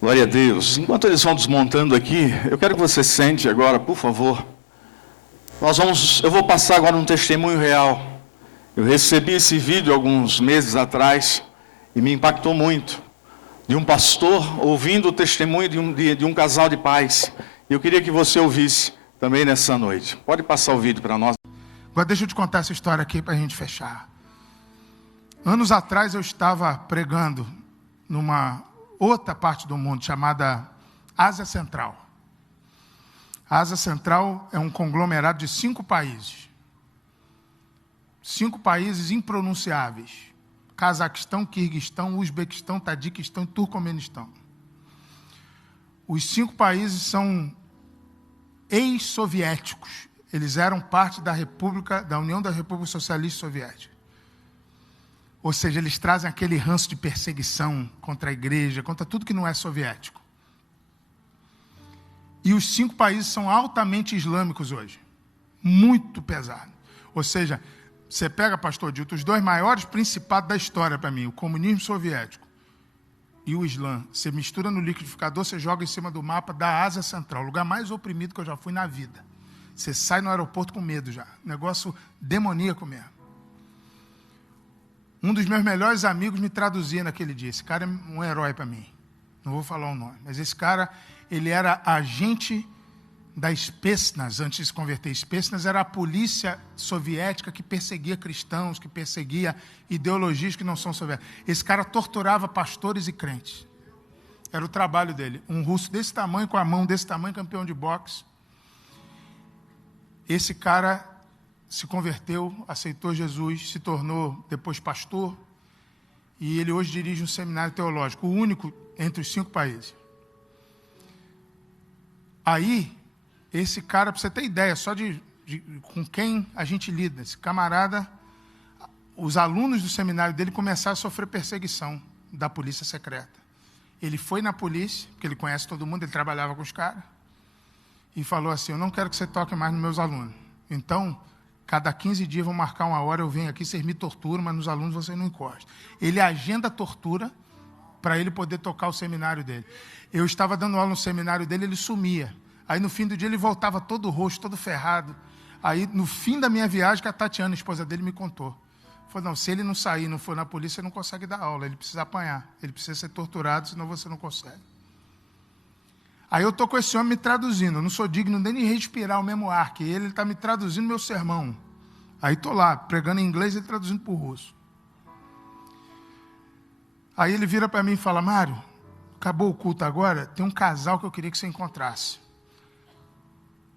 Glória a Deus. Enquanto eles vão desmontando aqui, eu quero que você sente agora, por favor. Eu vou passar agora um testemunho real. Eu recebi esse vídeo alguns meses atrás e me impactou muito. De um pastor ouvindo o testemunho de um casal de pais. E eu queria que você ouvisse também nessa noite. Pode passar o vídeo para nós. Agora deixa eu te contar essa história aqui para a gente fechar. Anos atrás eu estava pregando numa outra parte do mundo chamada Ásia Central. A Ásia Central é um conglomerado de 5 países. 5 países impronunciáveis. Cazaquistão, Quirguistão, Uzbequistão, Tadiquistão e Turcomenistão. Os 5 países são ex-soviéticos. Eles eram parte da União da República Socialista Soviética. Ou seja, eles trazem aquele ranço de perseguição contra a igreja, contra tudo que não é soviético. E os 5 países são altamente islâmicos hoje. Muito pesado. Ou seja, você pega, pastor Dilton, os 2 maiores principados da história para mim, o comunismo soviético e o Islã. Você mistura no liquidificador, você joga em cima do mapa da Ásia Central, o lugar mais oprimido que eu já fui na vida. Você sai no aeroporto com medo já. Negócio demoníaco mesmo. Um dos meus melhores amigos me traduzia naquele dia. Esse cara é um herói para mim. Não vou falar o nome. Mas esse cara, ele era agente da Spetsnaz, antes de se converter. Spetsnaz era a polícia soviética que perseguia cristãos, que perseguia ideologias que não são soviéticas. Esse cara torturava pastores e crentes. Era o trabalho dele. Um russo desse tamanho, com a mão desse tamanho, campeão de boxe. Esse cara se converteu, aceitou Jesus, se tornou depois pastor, e ele hoje dirige um seminário teológico, o único entre os 5 países. Aí, esse cara, para você ter ideia, só de com quem a gente lida, esse camarada, os alunos do seminário dele começaram a sofrer perseguição da polícia secreta. Ele foi na polícia, porque ele conhece todo mundo, ele trabalhava com os caras, e falou assim: eu não quero que você toque mais nos meus alunos. Então, cada 15 dias vão marcar uma hora, eu venho aqui, vocês me torturam, mas nos alunos vocês não encostam. Ele agenda a tortura para ele poder tocar o seminário dele. Eu estava dando aula no seminário dele, ele sumia. Aí no fim do dia ele voltava todo roxo, todo ferrado. Aí no fim da minha viagem, que a Tatiana, a esposa dele, me contou. Falou: não, se ele não sair, não for na polícia, ele não consegue dar aula, ele precisa apanhar, ele precisa ser torturado, senão você não consegue. Aí eu estou com esse homem me traduzindo, eu não sou digno nem de respirar o mesmo ar que ele está me traduzindo meu sermão. Aí estou lá, pregando em inglês e ele traduzindo para o russo. Aí ele vira para mim e fala: Mário, acabou o culto agora, tem um casal que eu queria que você encontrasse.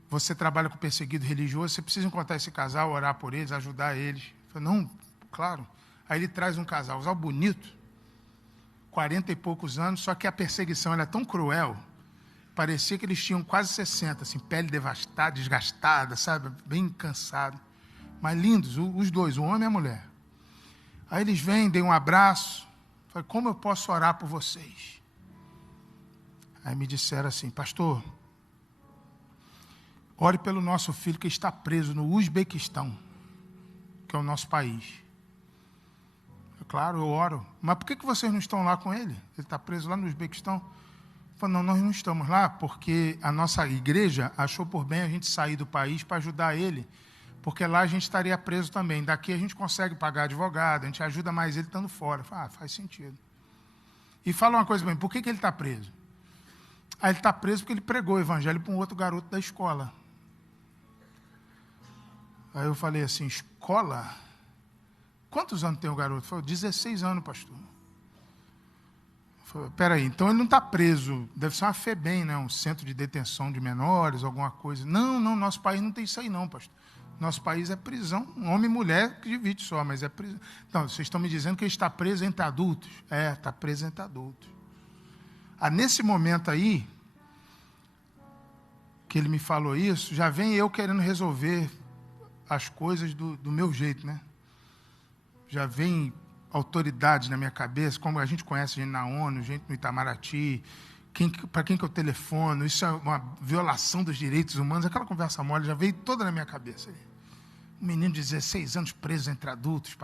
Você trabalha com perseguido religioso, você precisa encontrar esse casal, orar por eles, ajudar eles. Eu falei: não, claro. Aí ele traz um casal bonito, 40 e poucos anos, só que a perseguição era tão cruel. Parecia que eles tinham quase 60, assim, pele devastada, desgastada, sabe? Bem cansado. Mas lindos, os 2, o homem e a mulher. Aí eles vêm, dêem um abraço. Falei: como eu posso orar por vocês? Aí me disseram assim: pastor, ore pelo nosso filho que está preso no Uzbequistão, que é o nosso país. Claro, eu oro. Mas por que vocês não estão lá com ele? Ele está preso lá no Uzbequistão. Falei: não, nós não estamos lá porque a nossa igreja achou por bem a gente sair do país para ajudar ele, porque lá a gente estaria preso também. Daqui a gente consegue pagar advogado, a gente ajuda mais ele estando fora. Falei: faz sentido. E fala uma coisa bem, por que ele está preso? Ele está preso porque ele pregou o evangelho para um outro garoto da escola. Aí eu falei assim: escola? Quantos anos tem o garoto? Ele falou: 16 anos, pastor. Peraí, então ele não está preso, deve ser uma FEBEM, né? Um centro de detenção de menores, alguma coisa. Não, nosso país não tem isso aí não, pastor. Nosso país é prisão, homem e mulher que divide só, mas é prisão. Então, vocês estão me dizendo que ele está preso entre adultos? Está preso entre adultos. Nesse momento aí, que ele me falou isso, já vem eu querendo resolver as coisas do meu jeito, né? Já vem autoridades na minha cabeça, como a gente conhece gente na ONU, gente no Itamaraty, para quem que eu telefono, isso é uma violação dos direitos humanos, aquela conversa mole já veio toda na minha cabeça. Um menino de 16 anos preso entre adultos.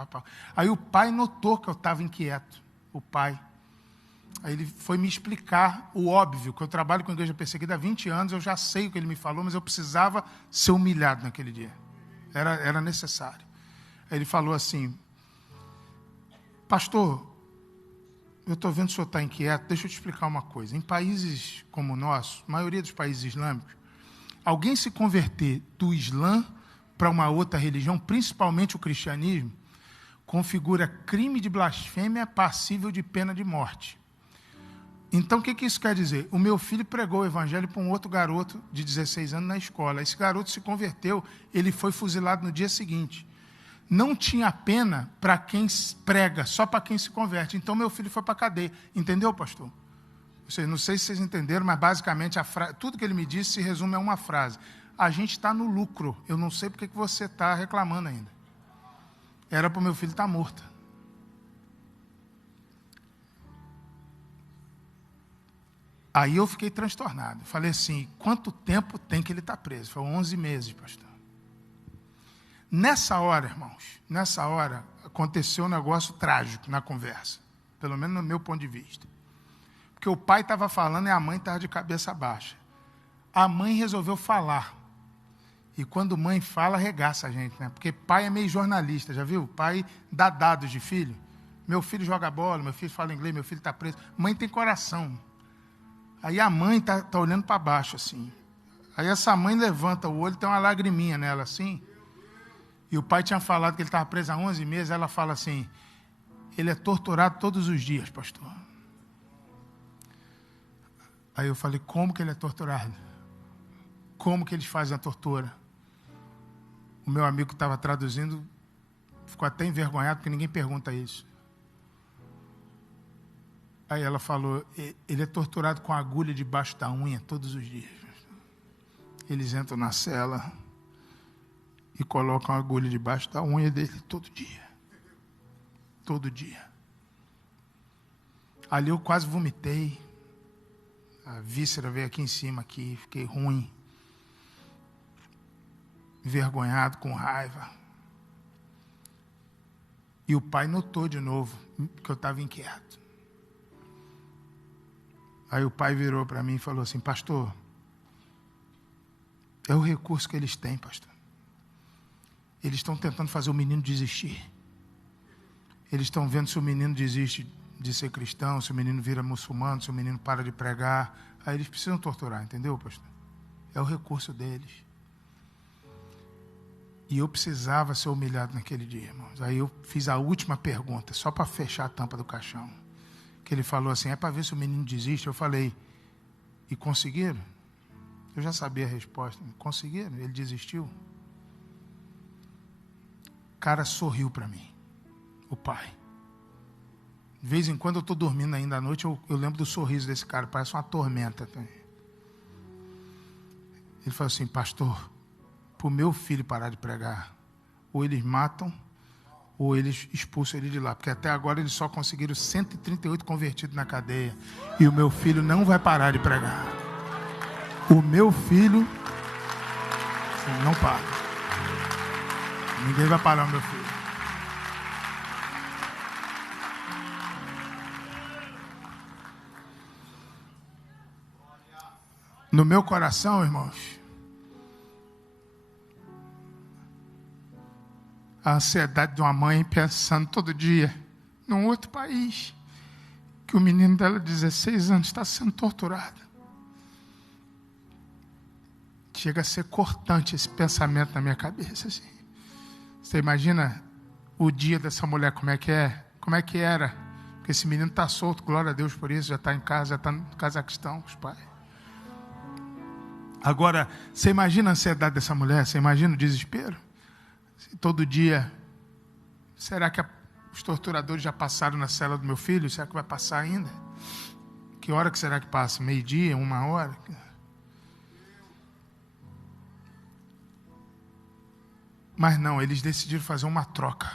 Aí o pai notou que eu estava inquieto, o pai. Aí ele foi me explicar o óbvio, que eu trabalho com a igreja perseguida há 20 anos, eu já sei o que ele me falou, mas eu precisava ser humilhado naquele dia. Era necessário. Aí ele falou assim: pastor, eu estou vendo que o senhor está inquieto, deixa eu te explicar uma coisa. Em países como o nosso, a maioria dos países islâmicos, alguém se converter do Islã para uma outra religião, principalmente o cristianismo, configura crime de blasfêmia passível de pena de morte. Então, o que isso quer dizer? O meu filho pregou o evangelho para um outro garoto de 16 anos na escola. Esse garoto se converteu, ele foi fuzilado no dia seguinte. Não tinha pena para quem prega, só para quem se converte. Então, meu filho foi para a cadeia. Entendeu, pastor? Não sei se vocês entenderam, mas basicamente tudo que ele me disse se resume a uma frase: a gente está no lucro, eu não sei porque que você está reclamando ainda. Era para o meu filho estar morto. Aí eu fiquei transtornado. Falei assim: quanto tempo tem que ele está preso? Foi 11 meses, pastor. Nessa hora, irmãos, aconteceu um negócio trágico na conversa. Pelo menos no meu ponto de vista. Porque o pai estava falando e a mãe estava de cabeça baixa. A mãe resolveu falar. E quando mãe fala, arregaça a gente, né? Porque pai é meio jornalista, já viu? Pai dá dados de filho. Meu filho joga bola, meu filho fala inglês, meu filho está preso. Mãe tem coração. Aí a mãe está olhando para baixo, assim. Aí essa mãe levanta o olho, tem uma lagriminha nela, assim. E o pai tinha falado que ele estava preso há 11 meses. Ela fala assim: ele é torturado todos os dias, pastor. Aí eu falei: como que ele é torturado? Como que eles fazem a tortura? O meu amigo que estava traduzindo ficou até envergonhado, porque ninguém pergunta isso. Aí ela falou: ele é torturado com agulha debaixo da unha todos os dias. Eles entram na cela e colocam a agulha debaixo da unha dele todo dia. Todo dia. Ali eu quase vomitei. A víscera veio aqui em cima, aqui, fiquei ruim. Envergonhado, com raiva. E o pai notou de novo que eu estava inquieto. Aí o pai virou para mim e falou assim: pastor, é o recurso que eles têm, pastor. Eles estão tentando fazer o menino desistir. Eles estão vendo se o menino desiste de ser cristão, se o menino vira muçulmano, se o menino para de pregar. Aí eles precisam torturar, entendeu, pastor? É o recurso deles. E eu precisava ser humilhado naquele dia, irmãos. Aí eu fiz a última pergunta, só para fechar a tampa do caixão. Que ele falou assim: é para ver se o menino desiste. Eu falei: e conseguiram? Eu já sabia a resposta. Conseguiram? Ele desistiu? O cara sorriu para mim, o pai. De vez em quando eu estou dormindo ainda à noite, eu lembro do sorriso desse cara, parece uma tormenta também. Ele falou assim: pastor, para o meu filho parar de pregar, ou eles matam, ou eles expulsam ele de lá. Porque até agora eles só conseguiram 138 convertidos na cadeia. E o meu filho não vai parar de pregar. O meu filho não para. Ninguém vai parar o meu filho. No meu coração, irmãos, a ansiedade de uma mãe pensando todo dia num outro país, que o menino dela de 16 anos está sendo torturado. Chega a ser cortante esse pensamento na minha cabeça. Assim. Você imagina o dia dessa mulher, como é que é? Como é que era? Porque esse menino está solto, glória a Deus por isso, já está em casa, já está no Cazaquistão com os pais. Agora, você imagina a ansiedade dessa mulher? Você imagina o desespero? Todo dia, será que os torturadores já passaram na cela do meu filho? Será que vai passar ainda? Que hora que será que passa? Meio-dia? 1 hora? Mas não, eles decidiram fazer uma troca.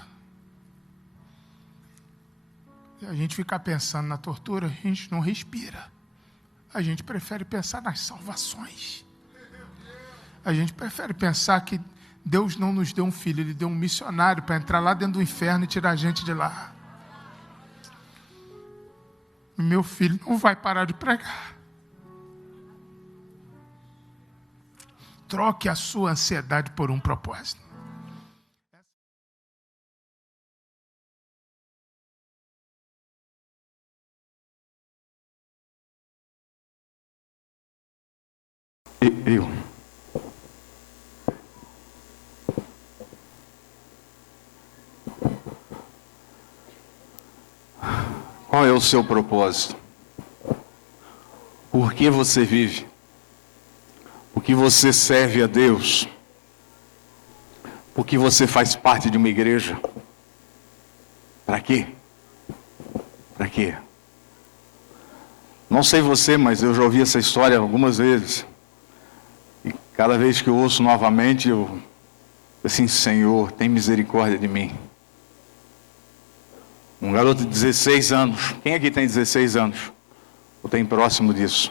E a gente fica pensando na tortura, a gente não respira. A gente prefere pensar nas salvações. A gente prefere pensar que Deus não nos deu um filho, Ele deu um missionário para entrar lá dentro do inferno e tirar a gente de lá. meu filho não vai parar de pregar. Troque a sua ansiedade por um propósito. Eu. Qual é o seu propósito? Por que você vive? Por que você serve a Deus? Por que você faz parte de uma igreja? Para quê? Para quê? Não sei você, mas eu já ouvi essa história algumas vezes. E cada vez que eu ouço novamente, eu assim, Senhor, tem misericórdia de mim. Um garoto de 16 anos. Quem aqui tem 16 anos? Ou tem próximo disso?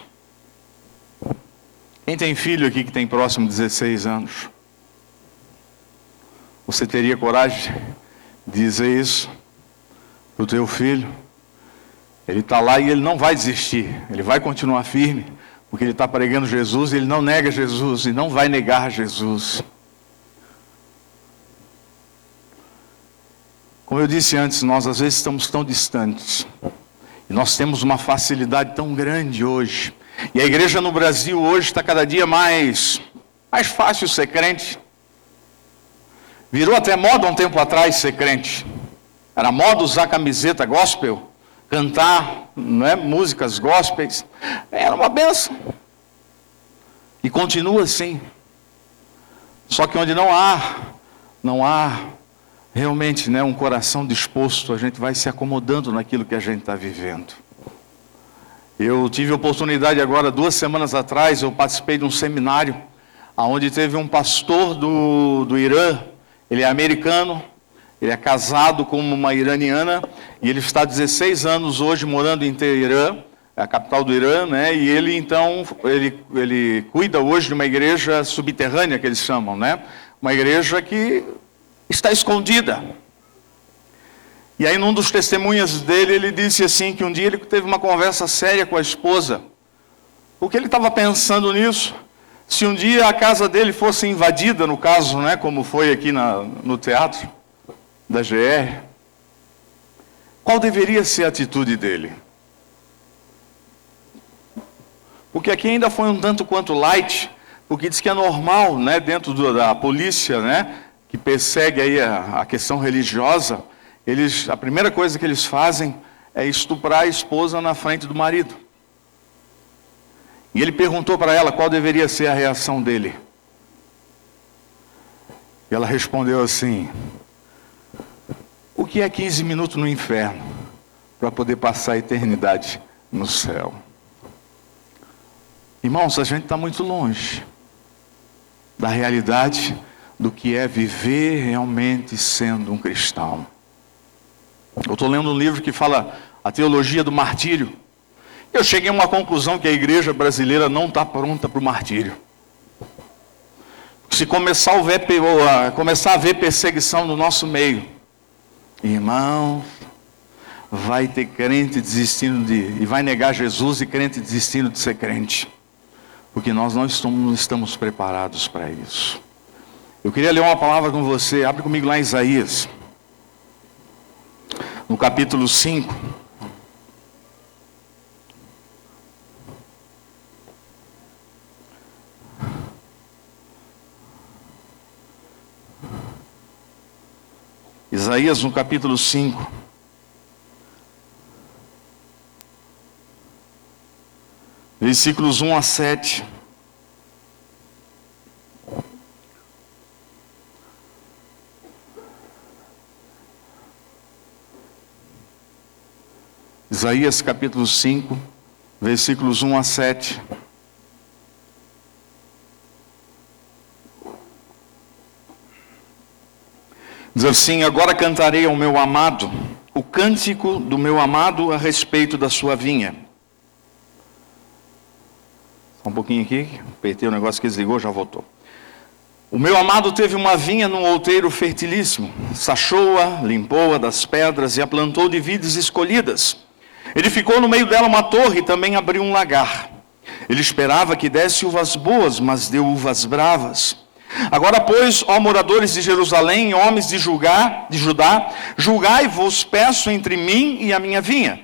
Quem tem filho aqui que tem próximo de 16 anos? Você teria coragem de dizer isso para o teu filho? Ele está lá e ele não vai desistir. Ele vai continuar firme, porque ele está pregando Jesus e ele não nega Jesus e não vai negar Jesus. Como eu disse antes, nós às vezes estamos tão distantes. E nós temos uma facilidade tão grande hoje. E a igreja no Brasil hoje está cada dia mais fácil ser crente. Virou até moda um tempo atrás ser crente. Era moda usar camiseta gospel, cantar, não é, músicas gospels. Era uma benção. E continua assim. Só que onde não há realmente, né, um coração disposto, a gente vai se acomodando naquilo que a gente está vivendo. Eu tive a oportunidade agora, 2 semanas atrás, eu participei de um seminário, onde teve um pastor do Irã. Ele é americano, ele é casado com uma iraniana, e ele está há 16 anos hoje morando em Teherã, a capital do Irã, né? E ele então, ele cuida hoje de uma igreja subterrânea, que eles chamam, né? Uma igreja que está escondida. E aí, num dos testemunhos dele, ele disse assim, que um dia ele teve uma conversa séria com a esposa, porque ele estava pensando nisso, se um dia a casa dele fosse invadida, no caso, né, como foi aqui no teatro da GR, qual deveria ser a atitude dele? Porque aqui ainda foi um tanto quanto light, porque diz que é normal, né, dentro da polícia, né, que persegue aí a questão religiosa, a primeira coisa que eles fazem é estuprar a esposa na frente do marido. E ele perguntou para ela qual deveria ser a reação dele. E ela respondeu assim: o que é 15 minutos no inferno para poder passar a eternidade no céu? Irmãos, a gente está muito longe da realidade do que é viver realmente sendo um cristão. Eu estou lendo um livro que fala a teologia do martírio. Eu cheguei a uma conclusão que a igreja brasileira não está pronta para o martírio. Se começar a haver perseguição no nosso meio, irmão, vai ter crente desistindo e vai negar Jesus e crente desistindo de ser crente. Porque nós não estamos preparados para isso. Eu queria ler uma palavra com você. Abre comigo lá em Isaías, no capítulo 5. Isaías, no capítulo 5. Versículos 1 a 7. Isaías capítulo 5, versículos 1 a 7. Diz assim: agora cantarei ao meu amado, o cântico do meu amado a respeito da sua vinha. Só um pouquinho aqui, apertei o negócio que desligou, já voltou. O meu amado teve uma vinha num outeiro fertilíssimo, sachou-a, limpou-a das pedras e a plantou de vides escolhidas. Edificou no meio dela uma torre e também abriu um lagar. Ele esperava que desse uvas boas, mas deu uvas bravas. Agora, pois, ó moradores de Jerusalém, homens de Judá, julgai-vos, peço, entre mim e a minha vinha.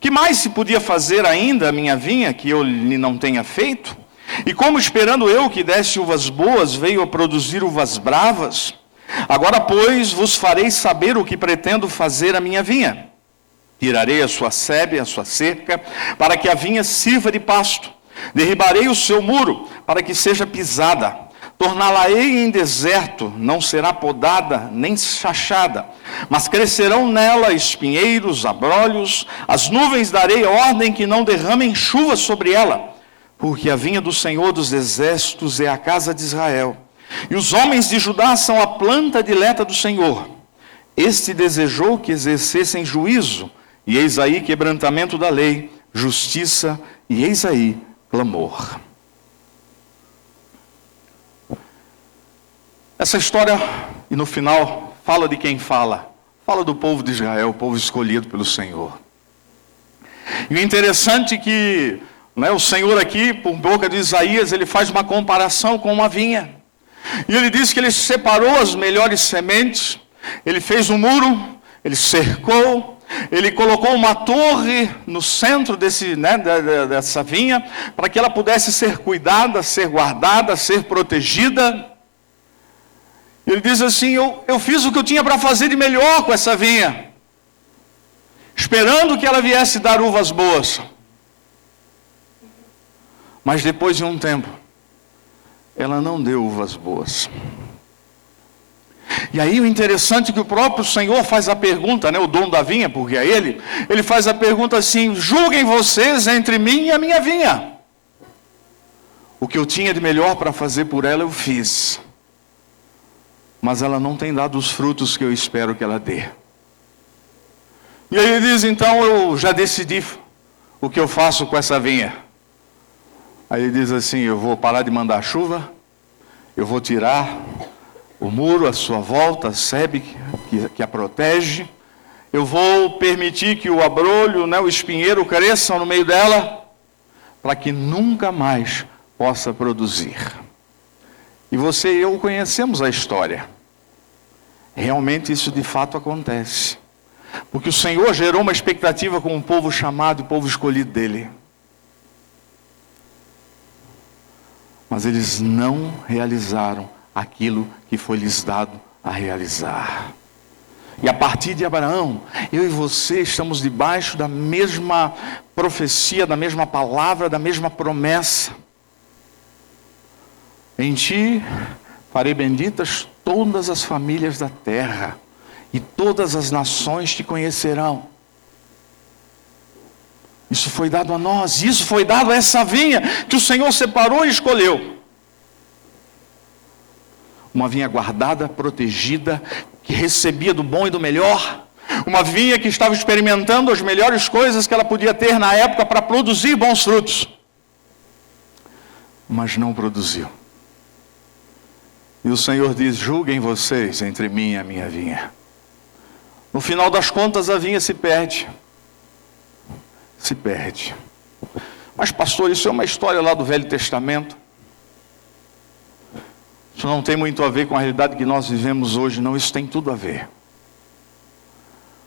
Que mais se podia fazer ainda a minha vinha, que eu lhe não tenha feito? E como esperando eu que desse uvas boas, veio a produzir uvas bravas? Agora, pois, vos farei saber o que pretendo fazer a minha vinha. Tirarei a sua sebe, a sua cerca, para que a vinha sirva de pasto. Derribarei o seu muro, para que seja pisada. Torná-la-ei em deserto, não será podada, nem chachada. Mas crescerão nela espinheiros, abrolhos. As nuvens darei ordem que não derramem chuva sobre ela. Porque a vinha do Senhor dos Exércitos é a casa de Israel. E os homens de Judá são a planta dileta do Senhor. Este desejou que exercessem juízo, e eis aí quebrantamento da lei, justiça, e eis aí clamor. Essa história, e no final, fala de quem fala? Fala do povo de Israel, o povo escolhido pelo Senhor. E o interessante é que o Senhor aqui, por boca de Isaías, ele faz uma comparação com uma vinha. E ele diz que ele separou as melhores sementes, ele fez um muro, ele cercou, ele colocou uma torre no centro dessa vinha, para que ela pudesse ser cuidada, ser guardada, ser protegida. Ele diz assim, eu fiz o que eu tinha para fazer de melhor com essa vinha, esperando que ela viesse dar uvas boas. Mas depois de um tempo, ela não deu uvas boas. E aí o interessante é que o próprio Senhor faz a pergunta, o dono da vinha, porque é ele faz a pergunta assim, julguem vocês entre mim e a minha vinha. O que eu tinha de melhor para fazer por ela eu fiz. Mas ela não tem dado os frutos que eu espero que ela dê. E aí ele diz, então eu já decidi o que eu faço com essa vinha. Aí ele diz assim, eu vou parar de mandar chuva, eu vou tirar o muro, a sua volta, a sebe que a protege, eu vou permitir que o abrolho, o espinheiro cresçam no meio dela, para que nunca mais possa produzir. E você e eu conhecemos a história. Realmente isso de fato acontece. Porque o Senhor gerou uma expectativa com o povo chamado e o povo escolhido dele. Mas eles não realizaram aquilo que foi lhes dado a realizar. E a partir de Abraão, eu e você estamos debaixo da mesma profecia, da mesma palavra, da mesma promessa. Em ti farei benditas todas as famílias da terra, e todas as nações te conhecerão. Isso foi dado a nós, isso foi dado a essa vinha que o Senhor separou e escolheu. Uma vinha guardada, protegida, que recebia do bom e do melhor. Uma vinha que estava experimentando as melhores coisas que ela podia ter na época para produzir bons frutos. Mas não produziu. E o Senhor diz, julguem vocês entre mim e a minha vinha. No final das contas, a vinha se perde. Se perde. Mas pastor, isso é uma história lá do Velho Testamento. Isso não tem muito a ver com a realidade que nós vivemos hoje, não, isso tem tudo a ver.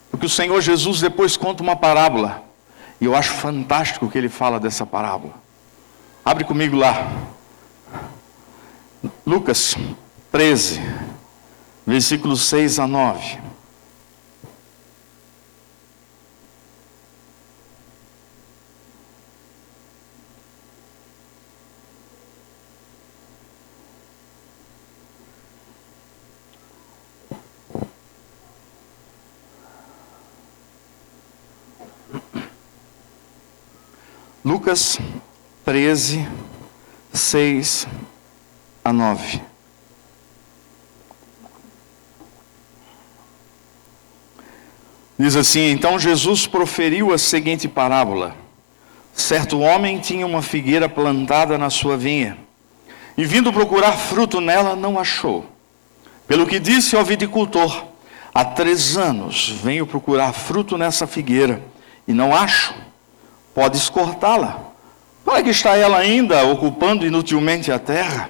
Porque o Senhor Jesus depois conta uma parábola, e eu acho fantástico o que ele fala dessa parábola. Abre comigo lá. Lucas 13, versículos 6 a 9. Lucas 13, 6 a 9. Diz assim, então Jesus proferiu a seguinte parábola. Certo homem tinha uma figueira plantada na sua vinha, e vindo procurar fruto nela, não achou. Pelo que disse ao viticultor, há 3 anos venho procurar fruto nessa figueira, e não acho. Podes cortá-la. Para que está ela ainda ocupando inutilmente a terra?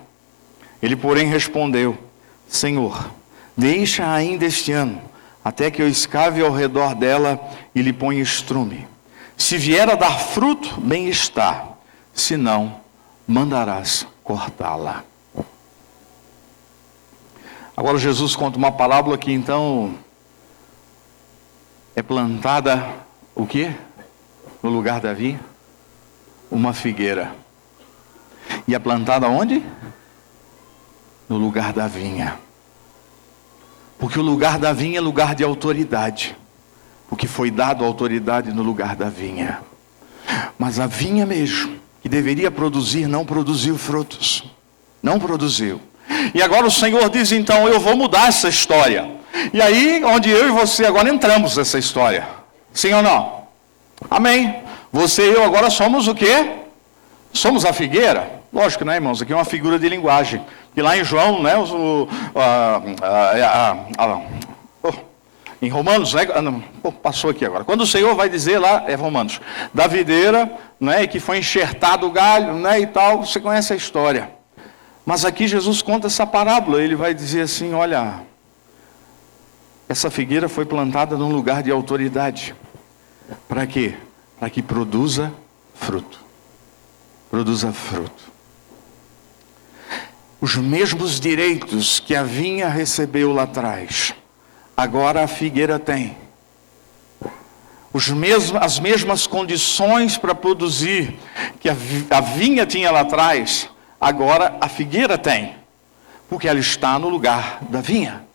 Ele, porém, respondeu: Senhor, deixa ainda este ano, até que eu escave ao redor dela e lhe ponha estrume. Se vier a dar fruto, bem está. Se não, mandarás cortá-la. Agora Jesus conta uma parábola que então é plantada o quê? No lugar da vinha? Uma figueira. E é plantada onde? No lugar da vinha. Porque o lugar da vinha é lugar de autoridade. Porque foi dado autoridade no lugar da vinha. Mas a vinha mesmo, que deveria produzir, não produziu frutos. Não produziu. E agora o Senhor diz, então, eu vou mudar essa história. E aí, onde eu e você agora entramos nessa história. Sim ou não? Amém. Você e eu agora somos o quê? Somos a figueira. Lógico, né, irmãos? Aqui é uma figura de linguagem. E lá em João, né, em Romanos, né, passou aqui agora. Quando o Senhor vai dizer lá, é Romanos, da videira, né, que foi enxertado o galho, né, e tal, você conhece a história. Mas aqui Jesus conta essa parábola, ele vai dizer assim, olha, essa figueira foi plantada num lugar de autoridade. Para quê? Para que produza fruto. Produza fruto. Os mesmos direitos que a vinha recebeu lá atrás, agora a figueira tem. As mesmas condições para produzir que a vinha tinha lá atrás, agora a figueira tem. Porque ela está no lugar da vinha.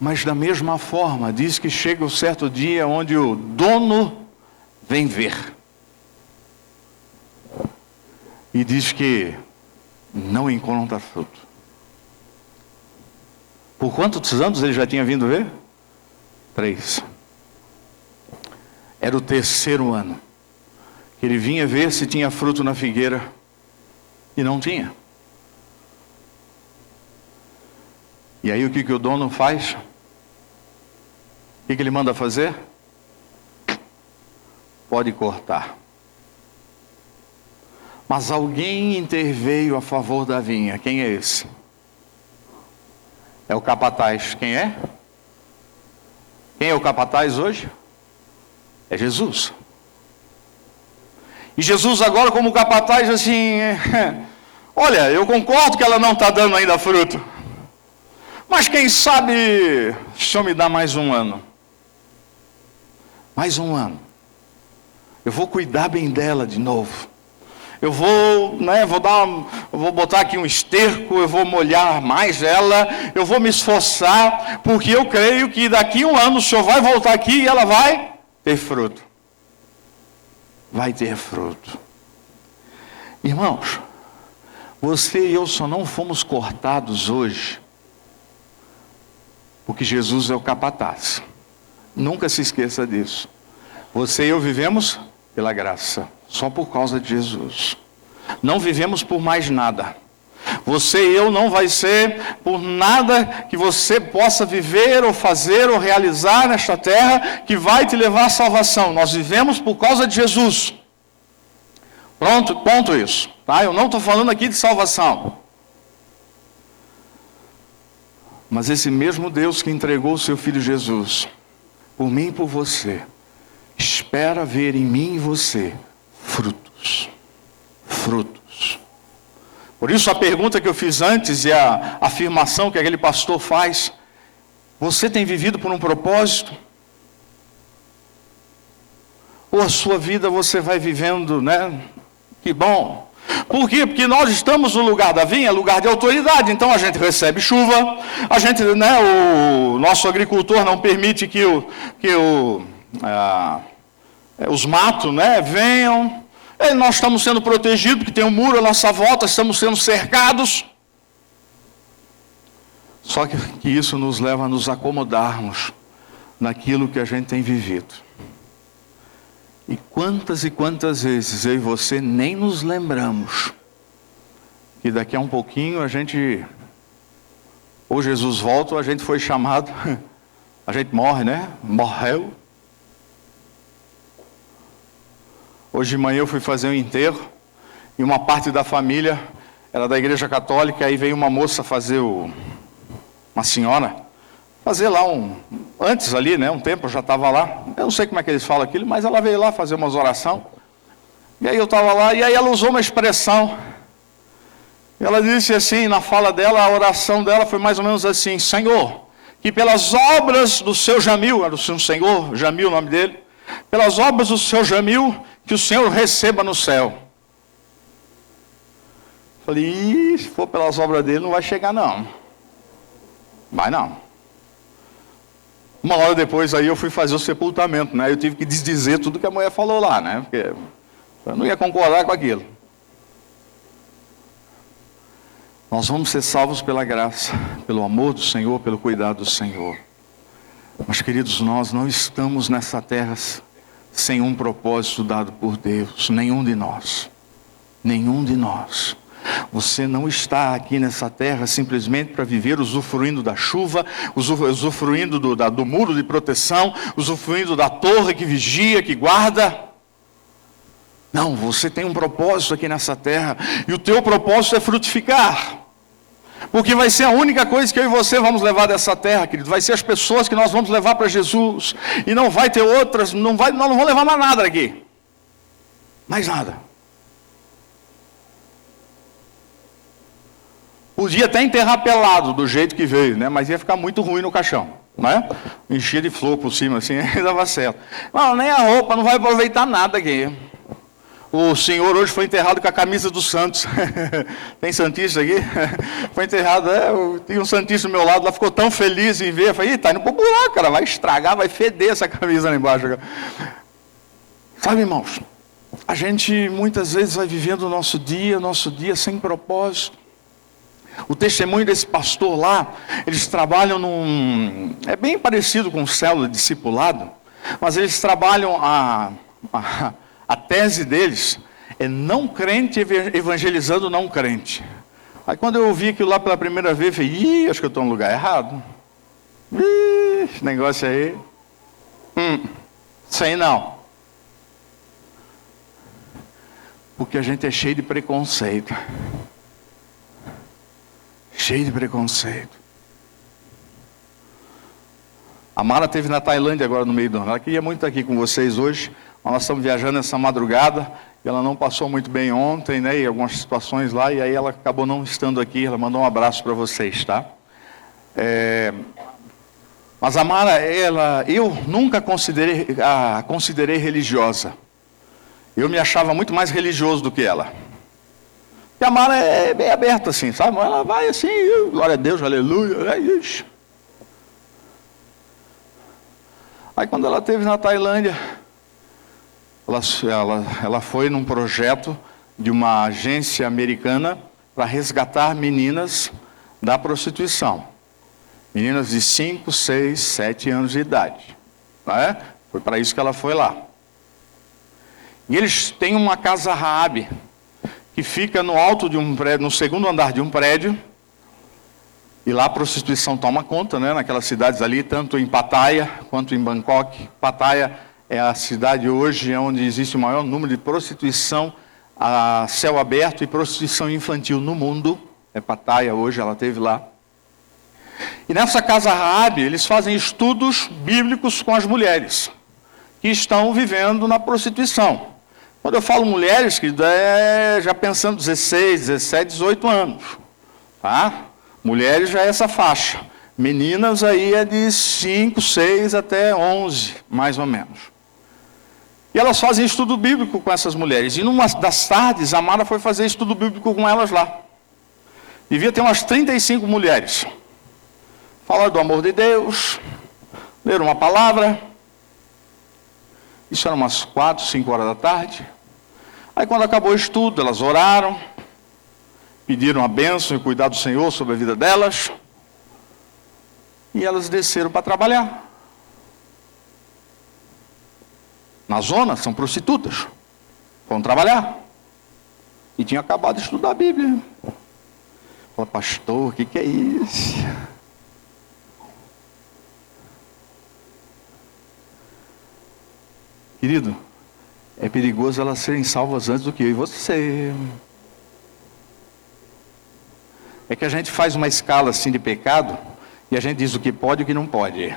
Mas da mesma forma, diz que chega um certo dia onde o dono vem ver. E diz que não encontra fruto. Por quantos anos ele já tinha vindo ver? 3. Era o 3º ano. Que ele vinha ver se tinha fruto na figueira. E não tinha. E aí o que o dono faz? O que ele manda fazer? Pode cortar. Mas alguém interveio a favor da vinha. Quem é esse? É o capataz. Quem é? Quem é o capataz hoje? É Jesus. E Jesus agora como capataz assim, olha, eu concordo que ela não está dando ainda fruto. Mas quem sabe o Senhor me dá mais um ano. Mais um ano. Eu vou cuidar bem dela de novo. Eu vou, vou botar aqui um esterco, eu vou molhar mais ela, eu vou me esforçar, porque eu creio que daqui a um ano o Senhor vai voltar aqui e ela vai ter fruto. Vai ter fruto. Irmãos, você e eu só não fomos cortados hoje, porque Jesus é o capataz. Nunca se esqueça disso. Você e eu vivemos pela graça. Só por causa de Jesus. Não vivemos por mais nada. Você e eu não vai ser por nada que você possa viver ou fazer ou realizar nesta terra que vai te levar à salvação. Nós vivemos por causa de Jesus. Pronto, ponto isso. Tá? Eu não estou falando aqui de salvação. Mas esse mesmo Deus que entregou o seu Filho Jesus, por mim e por você, espera ver em mim e você frutos. Frutos. Por isso a pergunta que eu fiz antes e a afirmação que aquele pastor faz, você tem vivido por um propósito? Ou a sua vida você vai vivendo, né? Que bom. Por quê? Porque nós estamos no lugar da vinha, lugar de autoridade. Então a gente recebe chuva, a gente, né? O nosso agricultor não permite que os matos, né, venham. E nós estamos sendo protegidos, porque tem um muro à nossa volta, estamos sendo cercados. Só que isso nos leva a nos acomodarmos naquilo que a gente tem vivido. E quantas vezes eu e você nem nos lembramos que daqui a um pouquinho a gente, ou Jesus volta, ou a gente foi chamado, a gente morre, né? Morreu. Hoje de manhã eu fui fazer um enterro, e uma parte da família era da igreja católica, aí veio uma moça fazer uma senhora, fazer lá antes ali, né, um tempo eu já estava lá, eu não sei como é que eles falam aquilo, mas ela veio lá fazer umas orações, e aí eu estava lá, e aí ela usou uma expressão, ela disse assim, na fala dela, a oração dela foi mais ou menos assim: Senhor, que pelas obras do seu Jamil, era o seu Senhor, Jamil o nome dele, pelas obras do seu Jamil, que o Senhor receba no céu. Falei, se for pelas obras dele, não vai chegar não. Vai não. Uma hora depois aí eu fui fazer o sepultamento, né? Eu tive que desdizer tudo que a mulher falou lá, né? Porque eu não ia concordar com aquilo. Nós vamos ser salvos pela graça, pelo amor do Senhor, pelo cuidado do Senhor. Mas, queridos, nós não estamos nessa terra sem um propósito dado por Deus. Nenhum de nós. Nenhum de nós. Você não está aqui nessa terra simplesmente para viver usufruindo da chuva, usufruindo do muro de proteção, usufruindo da torre que vigia, que guarda. Não, você tem um propósito aqui nessa terra, e o teu propósito é frutificar. Porque vai ser a única coisa que eu e você vamos levar dessa terra, querido. Vai ser as pessoas que nós vamos levar para Jesus. E não vai ter outras, nós não vamos levar mais nada aqui. Mais nada. Podia até enterrar pelado do jeito que veio, né? Mas ia ficar muito ruim no caixão, né? Enchia de flor por cima, assim, aí dava certo. Não, nem a roupa, não vai aproveitar nada aqui. O senhor hoje foi enterrado com a camisa do Santos. Tem santista aqui? Foi enterrado, tinha um santista do meu lado, lá ficou tão feliz em ver. Eu falei, tá indo pro buraco, cara, vai estragar, vai feder essa camisa lá embaixo. Sabe, irmãos, a gente muitas vezes vai vivendo o nosso dia sem propósito. O testemunho desse pastor lá, eles trabalham é bem parecido com célula de discipulado, mas eles trabalham a tese deles é não crente evangelizando não crente. Aí quando eu ouvi aquilo lá pela primeira vez, eu falei, acho que eu estou no lugar errado. Esse negócio aí, sei não. Porque a gente é cheio de preconceito. Cheio de preconceito. A Mara esteve na Tailândia agora no meio do ano. Ela queria muito estar aqui com vocês hoje. Nós estamos viajando essa madrugada, e ela não passou muito bem ontem, né, e algumas situações lá, e aí ela acabou não estando aqui. Ela mandou um abraço para vocês, tá? Mas a Mara, eu nunca a considerei religiosa. Eu me achava muito mais religioso do que ela. E a Mara é bem aberta assim, sabe? Ela vai assim, glória a Deus, aleluia, é isso. Aí quando ela esteve na Tailândia, ela foi num projeto de uma agência americana para resgatar meninas da prostituição. Meninas de 5, 6, 7 anos de idade. Né? Foi para isso que ela foi lá. E eles têm uma casa Raabe, que fica no alto de um prédio, no segundo andar de um prédio. E lá a prostituição toma conta, né? Naquelas cidades ali, tanto em Pattaya quanto em Bangkok. Pattaya é a cidade hoje onde existe o maior número de prostituição a céu aberto e prostituição infantil no mundo. É Pattaya hoje, ela esteve lá. E nessa casa Raabe, eles fazem estudos bíblicos com as mulheres que estão vivendo na prostituição. Quando eu falo mulheres, que já pensando 16, 17, 18 anos. Tá? Mulheres já é essa faixa. Meninas aí é de 5, 6 até 11, mais ou menos. E elas fazem estudo bíblico com essas mulheres. E numa das tardes, a Mara foi fazer estudo bíblico com elas lá. Devia ter umas 35 mulheres. Falaram do amor de Deus, leram uma palavra. Isso era umas 4, 5 horas da tarde. Aí quando acabou o estudo, elas oraram, pediram a bênção e o cuidado do Senhor sobre a vida delas. E elas desceram para trabalhar. Na zona, são prostitutas. Foram trabalhar. E tinham acabado de estudar a Bíblia. Fala, pastor, o que é isso? Querido, é perigoso elas serem salvas antes do que eu e você. É que a gente faz uma escala assim de pecado, e a gente diz o que pode e o que não pode.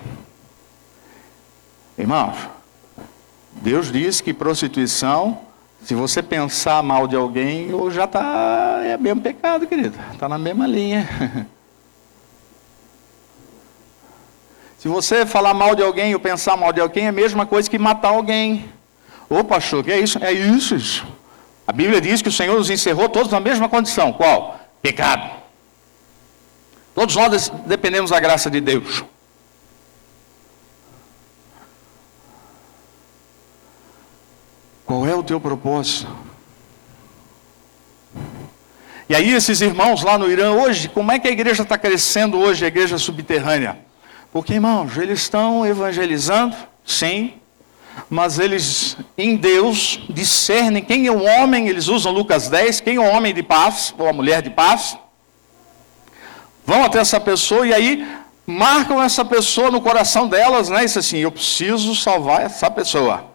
Irmão, Deus diz que prostituição, se você pensar mal de alguém, ou já está, é mesmo pecado, querido. Está na mesma linha. Se você falar mal de alguém ou pensar mal de alguém, é a mesma coisa que matar alguém. Ô pastor, que é isso? É isso. A Bíblia diz que o Senhor nos encerrou todos na mesma condição. Qual? Pecado. Todos nós dependemos da graça de Deus. Qual é o teu propósito? E aí esses irmãos lá no Irã, hoje, como é que a igreja está crescendo hoje, a igreja subterrânea? Porque, irmãos, eles estão evangelizando, sim, mas eles, em Deus, discernem quem é o homem, eles usam Lucas 10, quem é o homem de paz, ou a mulher de paz. Vão até essa pessoa e aí marcam essa pessoa no coração delas, né? E diz assim, eu preciso salvar essa pessoa.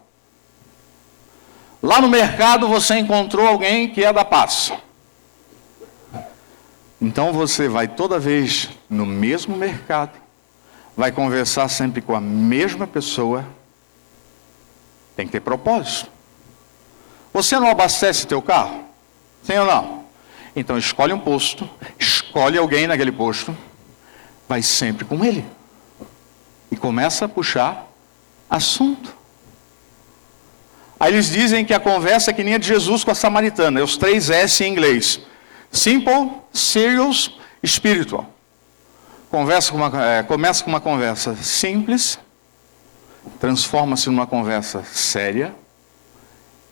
Lá no mercado você encontrou alguém que é da paz. Então você vai toda vez no mesmo mercado, vai conversar sempre com a mesma pessoa, tem que ter propósito. Você não abastece teu carro? Sim ou não? Então escolhe um posto, escolhe alguém naquele posto, vai sempre com ele. E começa a puxar assunto. Aí eles dizem que a conversa é que nem a de Jesus com a samaritana, é os 3 S em inglês. Simple, serious, spiritual. Começa com uma conversa simples, transforma-se numa conversa séria,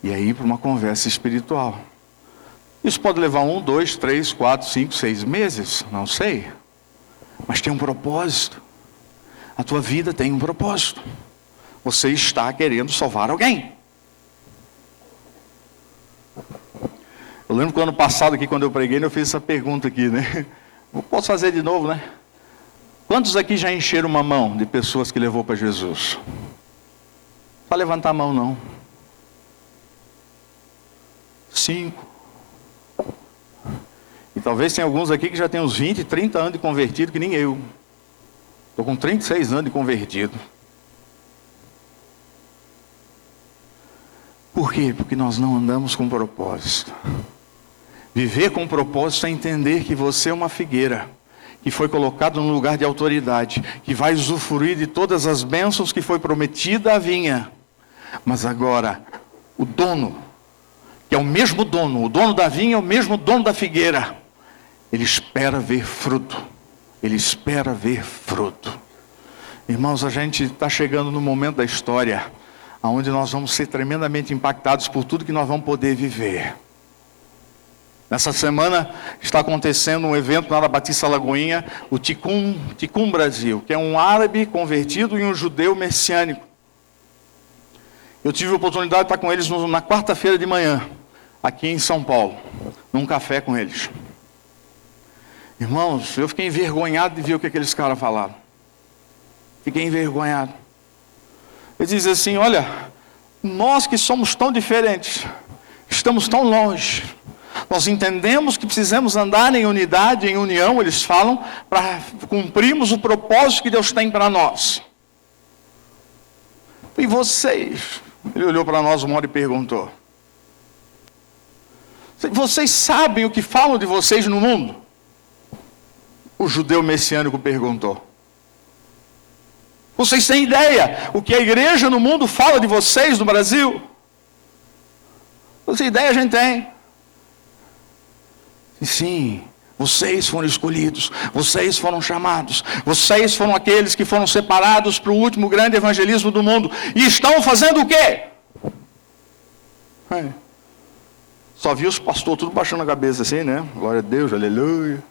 e aí para uma conversa espiritual. Isso pode levar 1, 2, 3, 4, 5, 6 meses, não sei. Mas tem um propósito. A tua vida tem um propósito. Você está querendo salvar alguém. Eu lembro que o ano passado aqui, quando eu preguei, eu fiz essa pergunta aqui, né? Eu posso fazer de novo, né? Quantos aqui já encheram uma mão de pessoas que levou para Jesus? Não precisa levantar a mão, não. 5. E talvez tenha alguns aqui que já tem uns 20, 30 anos de convertido, que nem eu. Estou com 36 anos de convertido. Por quê? Porque nós não andamos com propósito. Viver com propósito é entender que você é uma figueira, que foi colocado num lugar de autoridade, que vai usufruir de todas as bênçãos que foi prometida à vinha. Mas agora, o dono, que é o mesmo dono, o dono da vinha é o mesmo dono da figueira, ele espera ver fruto. Ele espera ver fruto. Irmãos, a gente está chegando no momento da história onde nós vamos ser tremendamente impactados por tudo que nós vamos poder viver. Nessa semana está acontecendo um evento lá na Batista Lagoinha, o Ticum Brasil, que é um árabe convertido e um judeu messiânico. Eu tive a oportunidade de estar com eles na quarta-feira de manhã, aqui em São Paulo, num café com eles. Irmãos, eu fiquei envergonhado de ver o que aqueles caras falaram. Fiquei envergonhado. Eles dizem assim, olha, nós que somos tão diferentes, estamos tão longe, nós entendemos que precisamos andar em unidade, em união, eles falam, para cumprirmos o propósito que Deus tem para nós. E vocês? Ele olhou para nós uma hora e perguntou, vocês sabem o que falam de vocês no mundo? O judeu messiânico perguntou. Vocês têm ideia o que a igreja no mundo fala de vocês no Brasil? Essa ideia a gente tem. E sim, vocês foram escolhidos, vocês foram chamados, vocês foram aqueles que foram separados para o último grande evangelismo do mundo. E estão fazendo o quê? Só vi os pastores tudo baixando a cabeça assim, né? Glória a Deus, aleluia.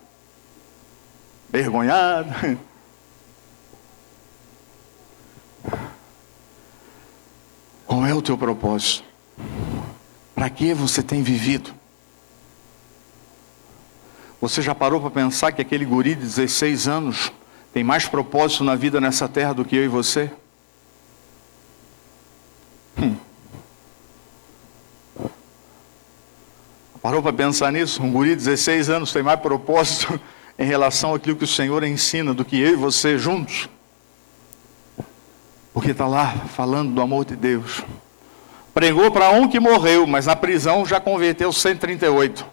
Vergonhado. Qual é o teu propósito? Para que você tem vivido? Você já parou para pensar que aquele guri de 16 anos tem mais propósito na vida nessa terra do que eu e você? Parou para pensar nisso? Um guri de 16 anos tem mais propósito em relação àquilo que o Senhor ensina do que eu e você juntos. Porque está lá falando do amor de Deus. Pregou para um que morreu, mas na prisão já converteu 138.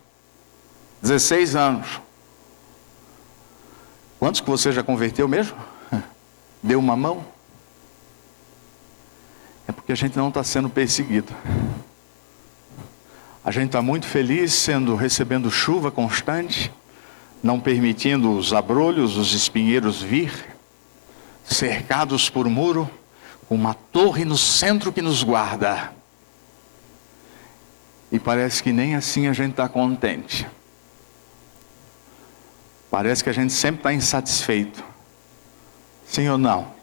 16 anos. Quantos que você já converteu mesmo? Deu uma mão? É porque a gente não está sendo perseguido. A gente está muito feliz recebendo chuva constante, não permitindo os abrolhos, os espinheiros vir, cercados por muro, com uma torre no centro que nos guarda. E parece que nem assim a gente está contente. Parece que a gente sempre está insatisfeito. Sim ou não?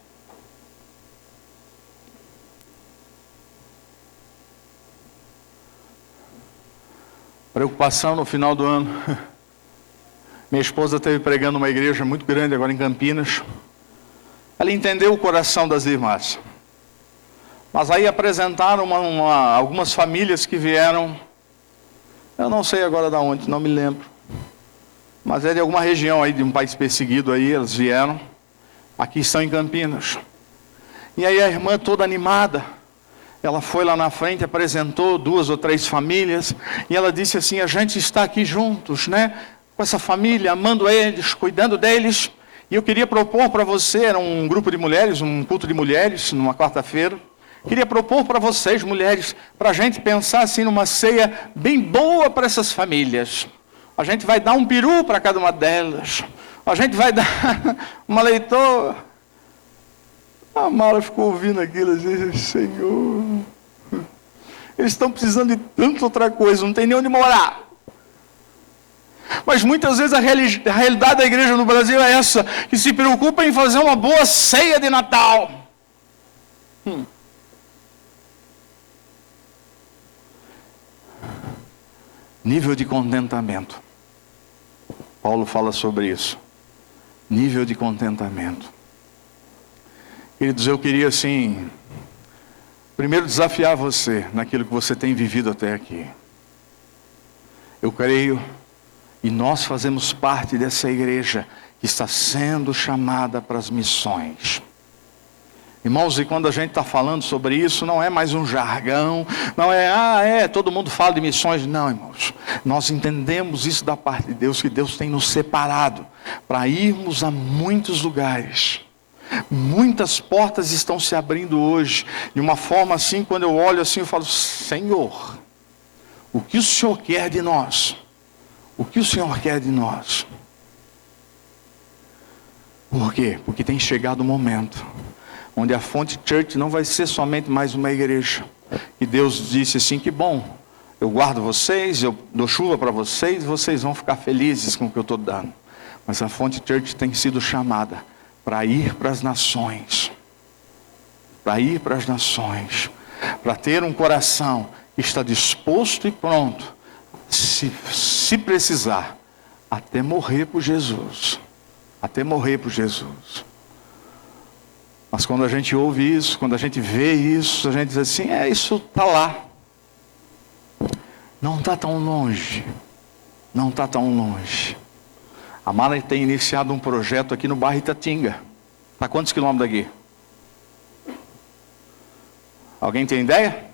Preocupação no final do ano. Minha esposa esteve pregando uma igreja muito grande agora em Campinas. Ela entendeu o coração das irmãs. Mas aí apresentaram algumas famílias que vieram. Eu não sei agora de onde, não me lembro. Mas é de alguma região aí, de um país perseguido aí, elas vieram. Aqui estão em Campinas. E aí a irmã toda animada, ela foi lá na frente, apresentou 2 ou 3 famílias, e ela disse assim, a gente está aqui juntos, né? Com essa família, amando eles, cuidando deles. E eu queria propor para você, era um grupo de mulheres, um culto de mulheres, numa quarta-feira. Queria propor para vocês, mulheres, para a gente pensar assim numa ceia bem boa para essas famílias. A gente vai dar um peru para cada uma delas. A gente vai dar uma leitoa. A Mara ficou ouvindo aquilo e disse, Senhor, eles estão precisando de tanta outra coisa, não tem nem onde morar. Mas muitas vezes a realidade da igreja no Brasil é essa, que se preocupa em fazer uma boa ceia de Natal. Nível de contentamento. Paulo fala sobre isso. Nível de contentamento. Queridos, eu queria assim, primeiro desafiar você naquilo que você tem vivido até aqui. Eu creio, e nós fazemos parte dessa igreja que está sendo chamada para as missões. Irmãos, e quando a gente está falando sobre isso, não é mais um jargão, não é, todo mundo fala de missões. Não, irmãos, nós entendemos isso da parte de Deus, que Deus tem nos separado para irmos a muitos lugares. Muitas portas estão se abrindo hoje, de uma forma assim, quando eu olho assim, eu falo, Senhor, o que o Senhor quer de nós? O que o Senhor quer de nós? Por quê? Porque tem chegado o momento onde a Fonte Church não vai ser somente mais uma igreja. E Deus disse assim, que bom, eu guardo vocês, eu dou chuva para vocês, vocês vão ficar felizes com o que eu estou dando. Mas a Fonte Church tem sido chamada para ir para as nações. Para ir para as nações. Para ter um coração que está disposto e pronto, se precisar, até morrer por Jesus. Até morrer por Jesus. Mas quando a gente ouve isso, quando a gente vê isso, a gente diz assim, isso está lá. Não está tão longe. Não está tão longe. A Mara tem iniciado um projeto aqui no bairro Itatinga. Está quantos quilômetros daqui? Alguém tem ideia?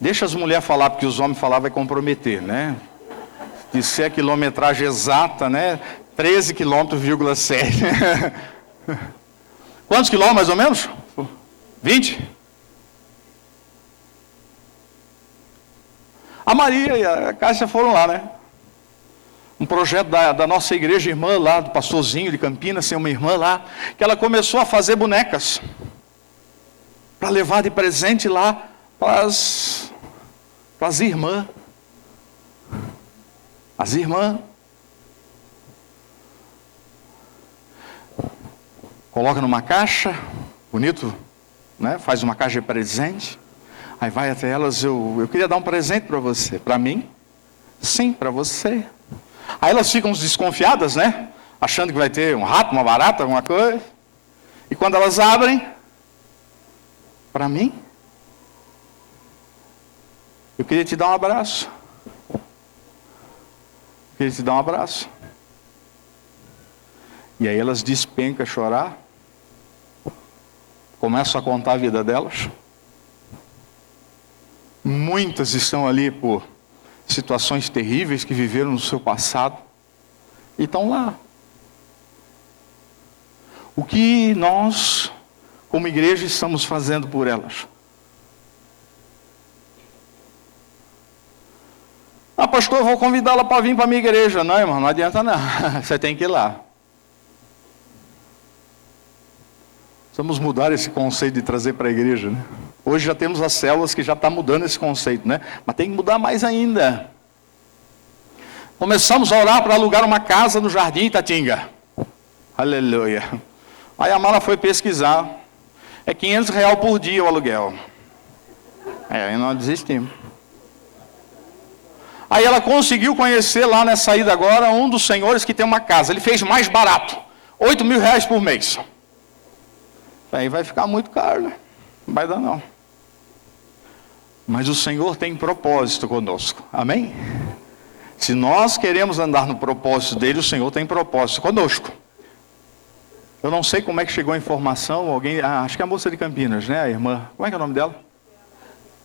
Deixa as mulheres falar, porque os homens falar vai comprometer, né? Se é a quilometragem exata, né? 13 km,7. Quantos quilômetros, mais ou menos? 20? A Maria e a Cássia foram lá, né? Um projeto da nossa igreja irmã lá, do pastorzinho de Campinas, tem uma irmã lá, que ela começou a fazer bonecas, para levar de presente lá para as irmãs. As irmãs. Coloca numa caixa, bonito, né? Faz uma caixa de presente. Aí vai até elas, eu queria dar um presente para você. Para mim? Sim, para você. Aí elas ficam desconfiadas, né? Achando que vai ter um rato, uma barata, alguma coisa. E quando elas abrem, para mim? Eu queria te dar um abraço. que ele te dá um abraço. E aí elas despencam a chorar, começam a contar a vida delas. Muitas estão ali por situações terríveis que viveram no seu passado e estão lá. O que nós, como igreja, estamos fazendo por elas? Ah, pastor, eu vou convidá-la para vir para a minha igreja. Não, irmão, não adianta não. Você tem que ir lá. Vamos mudar esse conceito de trazer para a igreja, né? Hoje já temos as células que já estão mudando esse conceito, né? Mas tem que mudar mais ainda. Começamos a orar para alugar uma casa no Jardim Itatinga. Aleluia. Aí a Mala foi pesquisar. É R$500 por dia o aluguel. Aí nós desistimos. Aí ela conseguiu conhecer lá nessa ida agora um dos senhores que tem uma casa. Ele fez mais barato. R$8.000 por mês. Aí vai ficar muito caro, né? Não vai dar não. Mas o Senhor tem propósito conosco. Amém? Se nós queremos andar no propósito dele, o Senhor tem propósito conosco. Eu não sei como é que chegou a informação, alguém, acho que é a moça de Campinas, né, a irmã, como é que é o nome dela?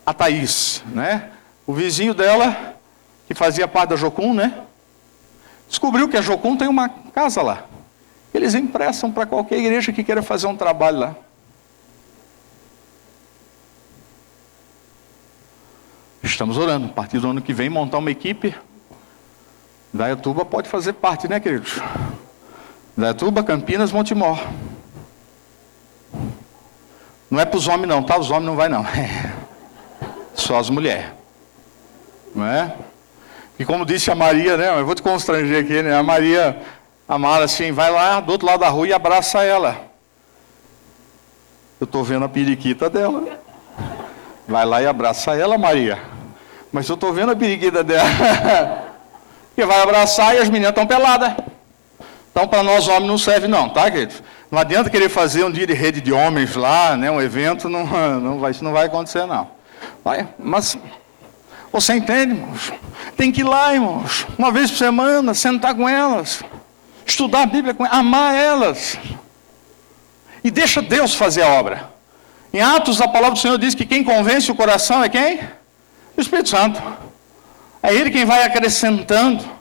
A Thaís, né? O vizinho dela, que fazia parte da Jocum, né? Descobriu que a Jocum tem uma casa lá. Eles emprestam para qualquer igreja que queira fazer um trabalho lá. Estamos orando, a partir do ano que vem, montar uma equipe. Dayatuba pode fazer parte, né, queridos? Dayatuba, Campinas, Montemor. Não é para os homens não, tá? Os homens não vai não. Só as mulheres. Não é? E como disse a Maria, né? Eu vou te constranger aqui, né? A Maria, a Mara, assim, vai lá do outro lado da rua e abraça ela. Eu estou vendo a periquita dela. Vai lá e abraça ela, Maria. Mas eu estou vendo a periquita dela. Que vai abraçar e as meninas estão peladas. Então, para nós homens não serve não, tá, querido? Não adianta querer fazer um dia de rede de homens lá, né, um evento, isso não vai acontecer, não. Vai, mas, você entende, irmãos? Tem que ir lá, irmãos, uma vez por semana, sentar com elas, estudar a Bíblia com elas, amar elas. E deixa Deus fazer a obra. Em Atos, a palavra do Senhor diz que quem convence o coração é quem? O Espírito Santo. É Ele quem vai acrescentando.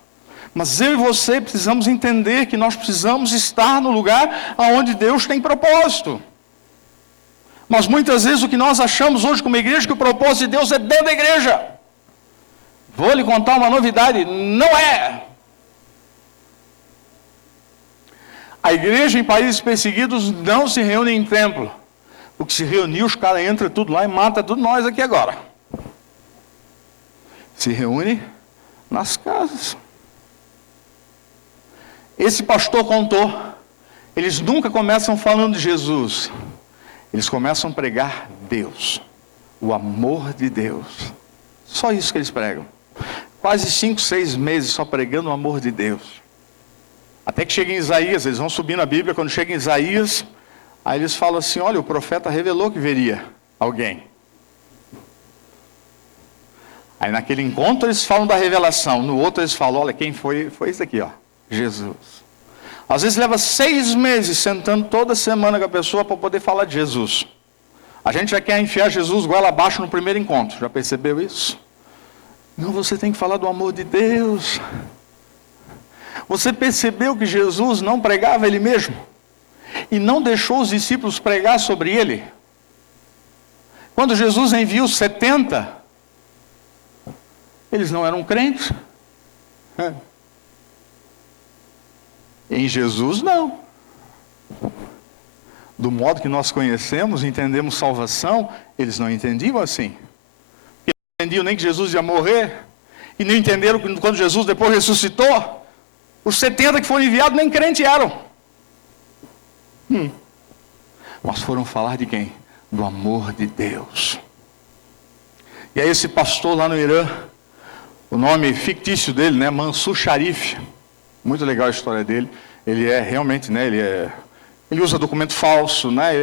Mas eu e você precisamos entender que nós precisamos estar no lugar onde Deus tem propósito. Mas muitas vezes o que nós achamos hoje como igreja, que o propósito de Deus é dentro da igreja. Vou lhe contar uma novidade, não é. A igreja em países perseguidos não se reúne em templo. Porque se reunir, os caras entram tudo lá e matam tudo nós aqui agora. Se reúne nas casas. Esse pastor contou, eles nunca começam falando de Jesus. Eles começam a pregar Deus, o amor de Deus. Só isso que eles pregam. Quase 5, 6 meses só pregando o amor de Deus. Até que chega em Isaías, eles vão subindo a Bíblia, quando chega em Isaías, aí eles falam assim, olha, o profeta revelou que veria alguém. Aí naquele encontro eles falam da revelação, no outro eles falam, olha, quem foi esse aqui, ó, Jesus. Às vezes leva 6 meses sentando toda semana com a pessoa para poder falar de Jesus. A gente já quer enfiar Jesus goela abaixo no primeiro encontro, já percebeu isso? Não, você tem que falar do amor de Deus. Você percebeu que Jesus não pregava Ele mesmo? E não deixou os discípulos pregar sobre Ele? Quando Jesus enviou 70, eles não eram crentes. Em Jesus, não. Do modo que nós conhecemos, entendemos salvação, eles não entendiam assim. Eles não entendiam nem que Jesus ia morrer, e nem entenderam que quando Jesus depois ressuscitou, os 70 que foram enviados nem crentes eram. Mas foram falar de quem? Do amor de Deus. E aí esse pastor lá no Irã, o nome fictício dele, né, Mansur Sharif, muito legal a história dele. Ele é realmente, né, ele usa documento falso, né,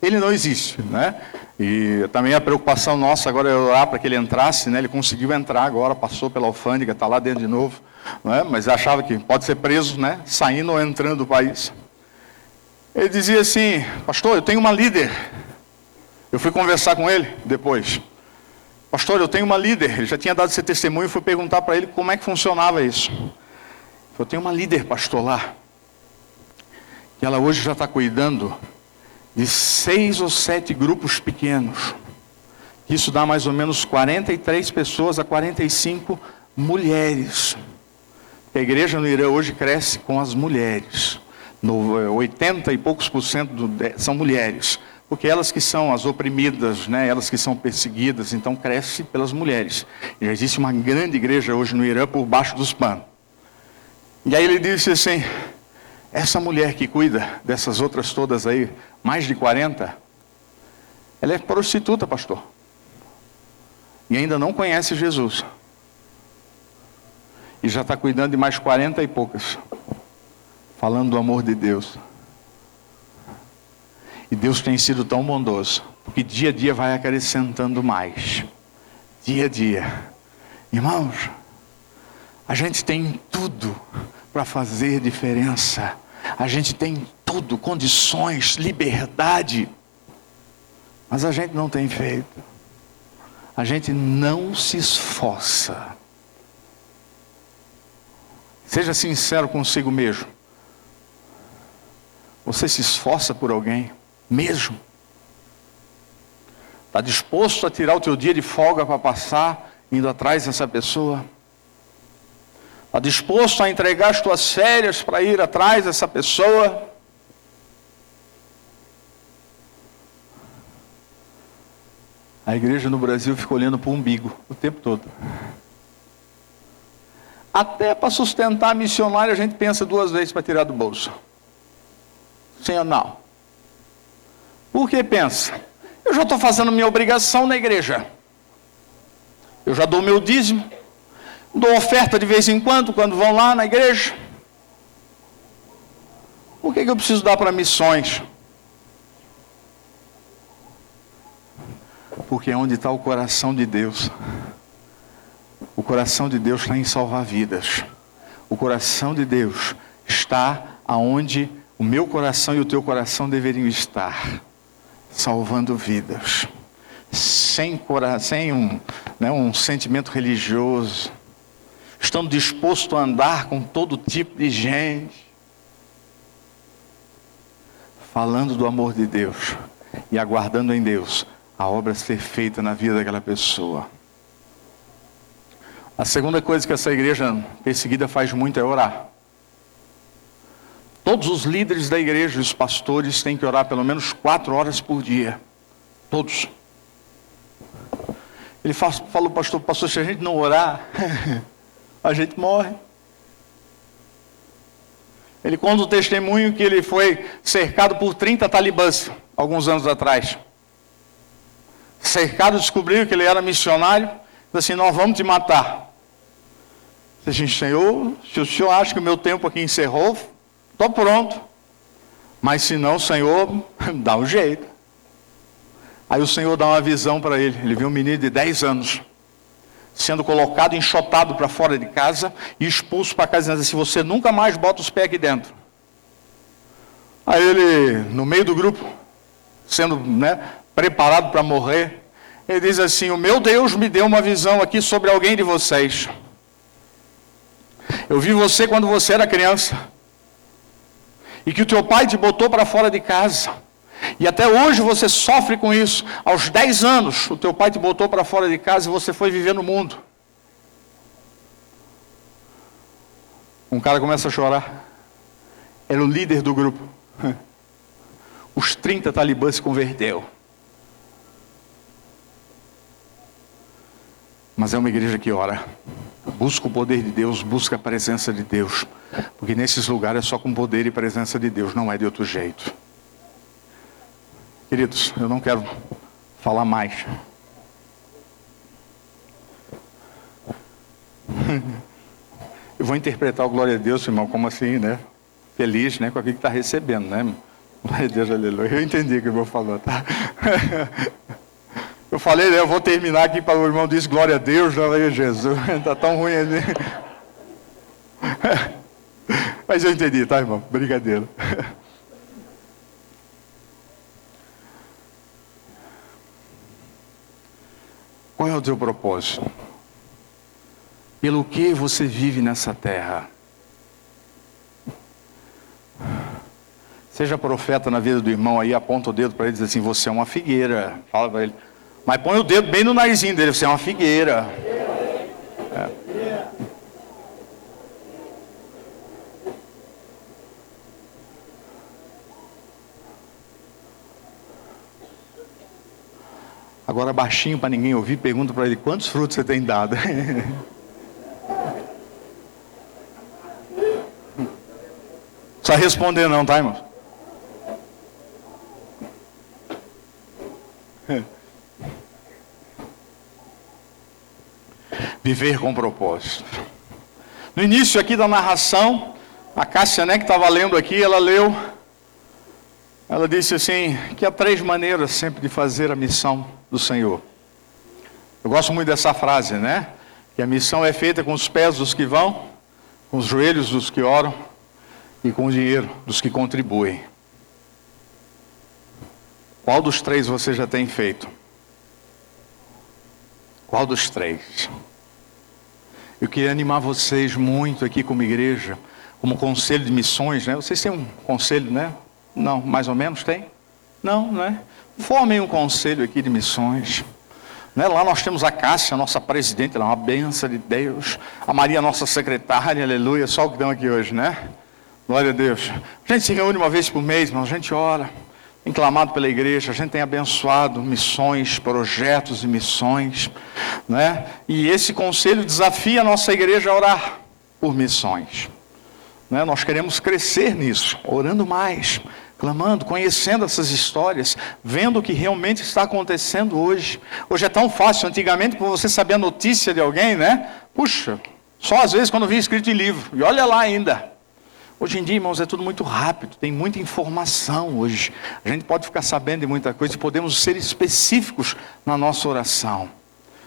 ele não existe, né. E também a preocupação nossa agora é orar para que ele entrasse, né? Ele conseguiu entrar agora, passou pela alfândega, está lá dentro de novo, não é? Mas achava que pode ser preso, né? Saindo ou entrando do país. Ele dizia assim: pastor, eu tenho uma líder. Eu fui conversar com ele depois. Pastor, eu tenho uma líder. Ele já tinha dado esse testemunho e fui perguntar para ele como é que funcionava isso. Eu tenho uma líder, pastor, lá. E ela hoje já está cuidando de 6 ou 7 grupos pequenos. Isso dá mais ou menos 43 pessoas a 45 mulheres. A igreja no Irã hoje cresce com as mulheres. 80 e poucos por cento são mulheres. Porque elas que são as oprimidas, né? Elas que são perseguidas, então cresce pelas mulheres. E já existe uma grande igreja hoje no Irã por baixo dos panos. E aí ele disse assim: essa mulher que cuida dessas outras todas aí, mais de 40, ela é prostituta, pastor. E ainda não conhece Jesus. E já está cuidando de mais 40 e poucas. Falando do amor de Deus. E Deus tem sido tão bondoso. Porque dia a dia vai acrescentando mais. Dia a dia. Irmãos, a gente tem tudo para fazer diferença. A gente tem tudo, condições, liberdade. Mas a gente não tem feito. A gente não se esforça. Seja sincero consigo mesmo. Você se esforça por alguém mesmo? Está disposto a tirar o teu dia de folga para passar indo atrás dessa pessoa? Está disposto a entregar as tuas férias para ir atrás dessa pessoa? A igreja no Brasil fica olhando para o umbigo o tempo todo. Até para sustentar a missionária a gente pensa 2 vezes para tirar do bolso. Sim ou não? Por que pensa? Eu já estou fazendo minha obrigação na igreja. Eu já dou meu dízimo. Dou oferta de vez em quando vão lá na igreja. Por que eu preciso dar para missões? Porque é onde está o coração de Deus. O coração de Deus está em salvar vidas. O coração de Deus está aonde o meu coração e o teu coração deveriam estar. Salvando vidas. Sem um sentimento religioso. Estando disposto a andar com todo tipo de gente. Falando do amor de Deus. E aguardando em Deus a obra ser feita na vida daquela pessoa. A segunda coisa que essa igreja perseguida faz muito é orar. Todos os líderes da igreja e os pastores têm que orar pelo menos 4 horas por dia. Todos. Ele falou, pastor, se a gente não orar, a gente morre. Ele conta o testemunho que ele foi cercado por 30 talibãs, alguns anos atrás. Cercado, descobriram que ele era missionário. Disse assim: nós vamos te matar. Disse assim: Senhor, se o senhor acha que o meu tempo aqui encerrou, estou pronto. Mas se não, Senhor, dá um jeito. Aí o Senhor dá uma visão para ele. Ele viu um menino de 10 anos, sendo colocado, enxotado para fora de casa e expulso para casa, dizendo assim: você nunca mais bota os pés aqui dentro. Aí ele, no meio do grupo, sendo preparado para morrer, ele diz assim: o meu Deus me deu uma visão aqui sobre alguém de vocês. Eu vi você quando você era criança. E que o teu pai te botou para fora de casa. E até hoje você sofre com isso. Aos 10 anos, o teu pai te botou para fora de casa e você foi viver no mundo. Um cara começa a chorar. Era o líder do grupo. Os 30 talibãs se converteu. Mas é uma igreja que ora. Busca o poder de Deus, busca a presença de Deus. Porque nesses lugares é só com poder e presença de Deus, não é de outro jeito. Queridos, eu não quero falar mais. Eu vou interpretar o glória a Deus, irmão, como assim, né? Feliz, né? Com aquilo que está recebendo, né? Glória a Deus, aleluia. Eu entendi o que o irmão falou, tá? Eu falei, né, eu vou terminar aqui para o irmão diz glória a Deus, não é Jesus. Está tão ruim ali. Mas eu entendi, tá, irmão? Brincadeira. Qual é o teu propósito? Pelo que você vive nessa terra? Seja profeta na vida do irmão aí, aponta o dedo para ele e diz assim, você é uma figueira. Fala para ele. Mas põe o dedo bem no narizinho dele, você é uma figueira. É. Agora baixinho para ninguém ouvir, pergunta para ele, quantos frutos você tem dado? Não precisa responder não, tá, irmão? Viver com propósito. No início aqui da narração, a Cássia, né, que estava lendo aqui, ela leu, ela disse assim, que há 3 maneiras sempre de fazer a missão do Senhor. Eu gosto muito dessa frase, né? Que a missão é feita com os pés dos que vão, com os joelhos dos que oram e com o dinheiro dos que contribuem. Qual dos 3 você já tem feito? Qual dos 3? Eu queria animar vocês muito aqui como igreja, como conselho de missões, né? Vocês têm um conselho, né? Não, mais ou menos tem? Não, né? Formem um conselho aqui de missões. Né? Lá nós temos a Cássia, nossa presidente, ela é uma bênção de Deus. A Maria, nossa secretária, aleluia, só o que estão aqui hoje, né? Glória a Deus. A gente se reúne uma vez por mês, mas a gente ora, tem clamado pela igreja, a gente tem abençoado missões, projetos e missões, né? E esse conselho desafia a nossa igreja a orar por missões. Né? Nós queremos crescer nisso, orando mais, clamando, conhecendo essas histórias, vendo o que realmente está acontecendo hoje. Hoje é tão fácil, antigamente, por você saber a notícia de alguém, né? Puxa, só às vezes quando vinha escrito em livro, e olha lá ainda. Hoje em dia, irmãos, é tudo muito rápido, tem muita informação hoje. A gente pode ficar sabendo de muita coisa e podemos ser específicos na nossa oração.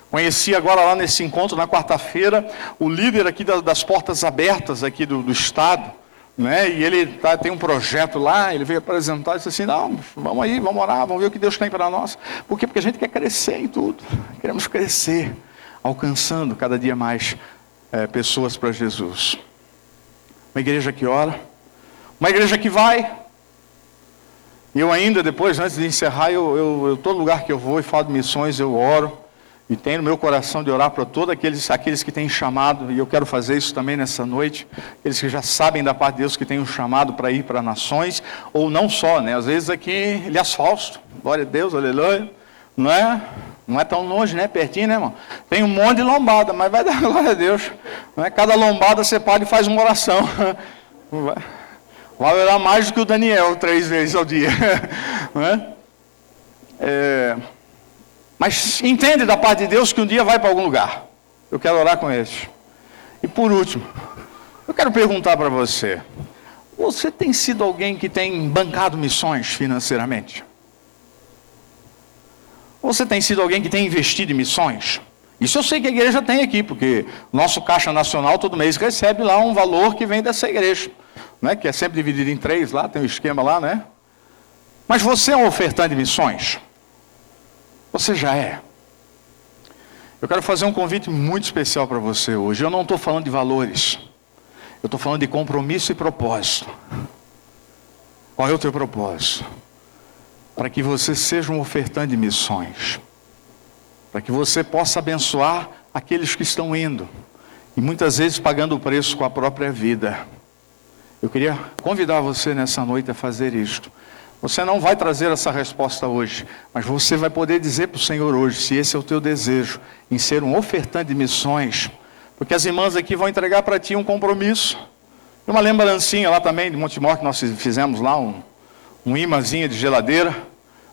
Conheci agora lá nesse encontro, na quarta-feira, o líder aqui das portas abertas aqui do estado, né? E ele tem um projeto lá, ele veio apresentar e disse assim, não, vamos aí, vamos orar, vamos ver o que Deus tem para nós. Por quê? Porque a gente quer crescer em tudo, queremos crescer, alcançando cada dia mais pessoas para Jesus. Uma igreja que ora, uma igreja que vai. E eu ainda, depois, antes de encerrar, todo lugar que eu vou e falo de missões, eu oro. E tenho no meu coração de orar para todos aqueles que têm chamado, e eu quero fazer isso também nessa noite, aqueles que já sabem da parte de Deus que têm um chamado para ir para nações, ou não só, né? Às vezes aqui, Ilhas Fausto, glória a Deus, aleluia, não é tão longe, né? Pertinho, né, irmão? Tem um monte de lombada, mas vai dar glória a Deus. Não é? Cada lombada você para e faz uma oração. Vai orar mais do que o Daniel 3 vezes ao dia. Não é? Mas entende da parte de Deus que um dia vai para algum lugar. Eu quero orar com eles. E por último, eu quero perguntar para você. Você tem sido alguém que tem bancado missões financeiramente? Você tem sido alguém que tem investido em missões? Isso eu sei que a igreja tem aqui, porque nosso Caixa Nacional todo mês recebe lá um valor que vem dessa igreja. Né? Que é sempre dividido em 3 lá, tem um esquema lá, né? Mas você é um ofertante de missões? Você já é. Eu quero fazer um convite muito especial para você hoje. Eu não estou falando de valores. Eu estou falando de compromisso e propósito. Qual é o teu propósito? Para que você seja um ofertante de missões. Para que você possa abençoar aqueles que estão indo. E muitas vezes pagando o preço com a própria vida. Eu queria convidar você nessa noite a fazer isto. Você não vai trazer essa resposta hoje, mas você vai poder dizer para o Senhor hoje, se esse é o teu desejo, em ser um ofertante de missões, porque as irmãs aqui vão entregar para ti um compromisso. Tem uma lembrancinha lá também de Montemor, que nós fizemos lá, um imãzinho de geladeira,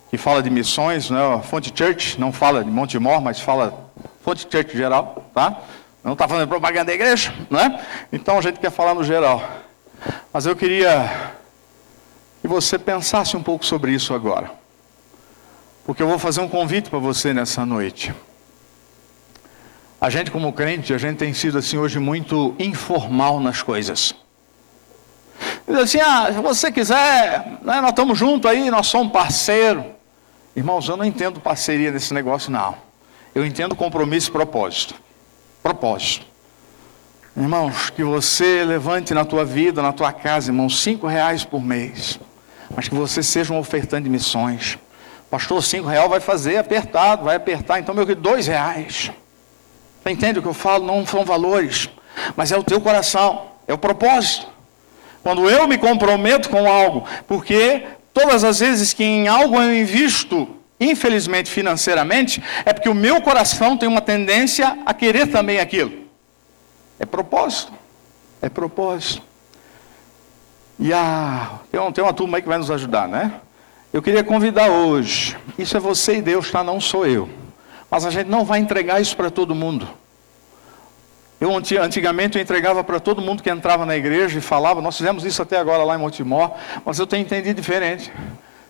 que fala de missões, né? A Fonte Church não fala de Montemor, mas fala Fonte Church geral, tá? Não está fazendo propaganda da igreja, né? Então a gente quer falar no geral. Mas eu queria que você pensasse um pouco sobre isso agora. porque eu vou fazer um convite para você nessa noite. A gente como crente, a gente tem sido assim hoje muito informal nas coisas. Diz assim, se você quiser, né, nós estamos juntos aí, nós somos parceiro. Irmãos, eu não entendo parceria nesse negócio, não. Eu entendo compromisso e propósito. Propósito. Irmãos, que você levante na tua vida, na tua casa, irmãos, R$5 por mês. Mas que você seja um ofertante de missões. Pastor, R$5 vai fazer apertado, vai apertar, então meu querido, R$2. Você entende o que eu falo? Não são valores, mas é o teu coração, é o propósito. Quando eu me comprometo com algo, porque todas as vezes que em algo eu invisto, infelizmente financeiramente, é porque o meu coração tem uma tendência a querer também aquilo. É propósito. É propósito. E tem uma turma aí que vai nos ajudar, né? Eu queria convidar hoje, isso é você e Deus, tá? Não sou eu. Mas a gente não vai entregar isso para todo mundo. Antigamente eu entregava para todo mundo que entrava na igreja e falava, nós fizemos isso até agora lá em Montemor, mas eu tenho entendido diferente.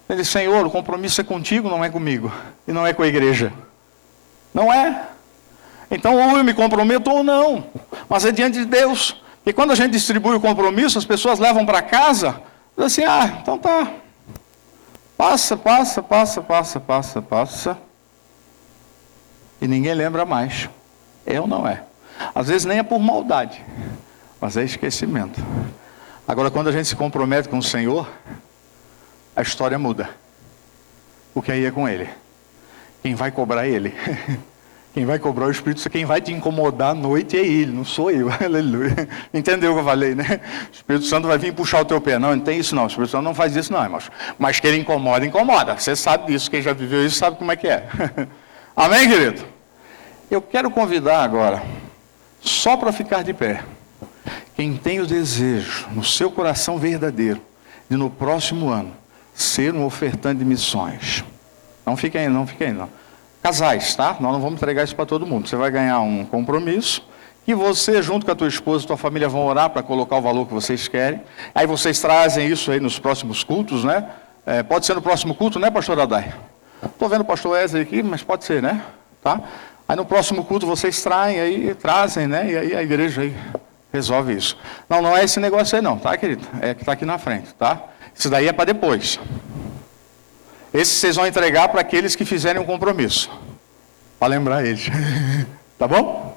Ele disse, Senhor, o compromisso é contigo, não é comigo, e não é com a igreja. Não é. Então ou eu me comprometo ou não, mas é diante de Deus. E quando a gente distribui o compromisso, as pessoas levam para casa, dizem assim, então tá. Passa. E ninguém lembra mais. É ou não é? Às vezes nem é por maldade, mas é esquecimento. Agora, quando a gente se compromete com o Senhor, a história muda. Porque aí é com Ele. Quem vai cobrar é Ele. Quem vai cobrar o Espírito Santo, quem vai te incomodar à noite é Ele, não sou eu. Aleluia. Entendeu o que eu falei, né? O Espírito Santo vai vir puxar o teu pé. Não tem isso não. O Espírito Santo não faz isso não, irmãos. Mas que ele incomoda, incomoda. Você sabe disso. Quem já viveu isso sabe como é que é. Amém, querido? Eu quero convidar agora, só para ficar de pé, quem tem o desejo no seu coração verdadeiro de no próximo ano ser um ofertante de missões. Não fiquem aí, não. Casais, tá? Nós não vamos entregar isso para todo mundo. Você vai ganhar um compromisso que você, junto com a tua esposa e tua família, vão orar para colocar o valor que vocês querem. Aí vocês trazem isso aí nos próximos cultos, né? Pode ser no próximo culto, né, pastor Adai? Estou vendo o pastor Wesley aqui, mas pode ser, né? Tá? Aí no próximo culto vocês trazem, né? E aí a igreja aí resolve isso. Não é esse negócio aí não, tá, querido? É que está aqui na frente, tá? Isso daí é para depois. Esse vocês vão entregar para aqueles que fizerem um compromisso. Para lembrar eles. Tá bom?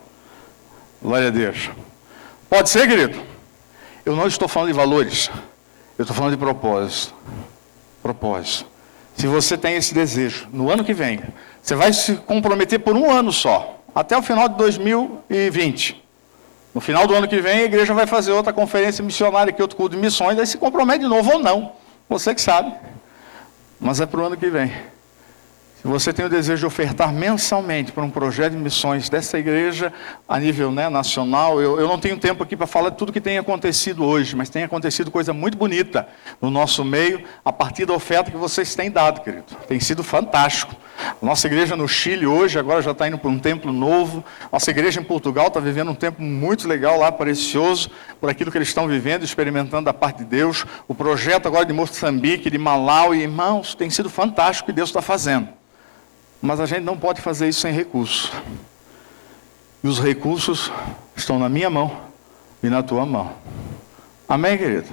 Glória a Deus. Pode ser, querido? Eu não estou falando de valores. Eu estou falando de propósito. Propósito. Se você tem esse desejo, no ano que vem, você vai se comprometer por um ano só, até o final de 2020. No final do ano que vem, a igreja vai fazer outra conferência missionária aqui, outro culto de missões, aí se compromete de novo ou não. Você que sabe. Mas é para o ano que vem. Se você tem o desejo de ofertar mensalmente para um projeto de missões dessa igreja, a nível, né, nacional, eu não tenho tempo aqui para falar de tudo que tem acontecido hoje, mas tem acontecido coisa muito bonita no nosso meio, a partir da oferta que vocês têm dado, querido. Tem sido fantástico. Nossa igreja no Chile hoje, agora já está indo para um templo novo. Nossa igreja em Portugal está vivendo um tempo muito legal lá, precioso, por aquilo que eles estão vivendo, experimentando da parte de Deus. O projeto agora de Moçambique, de Malawi, irmãos, tem sido fantástico o que Deus está fazendo. Mas a gente não pode fazer isso sem recursos. E os recursos estão na minha mão e na tua mão. Amém, querido?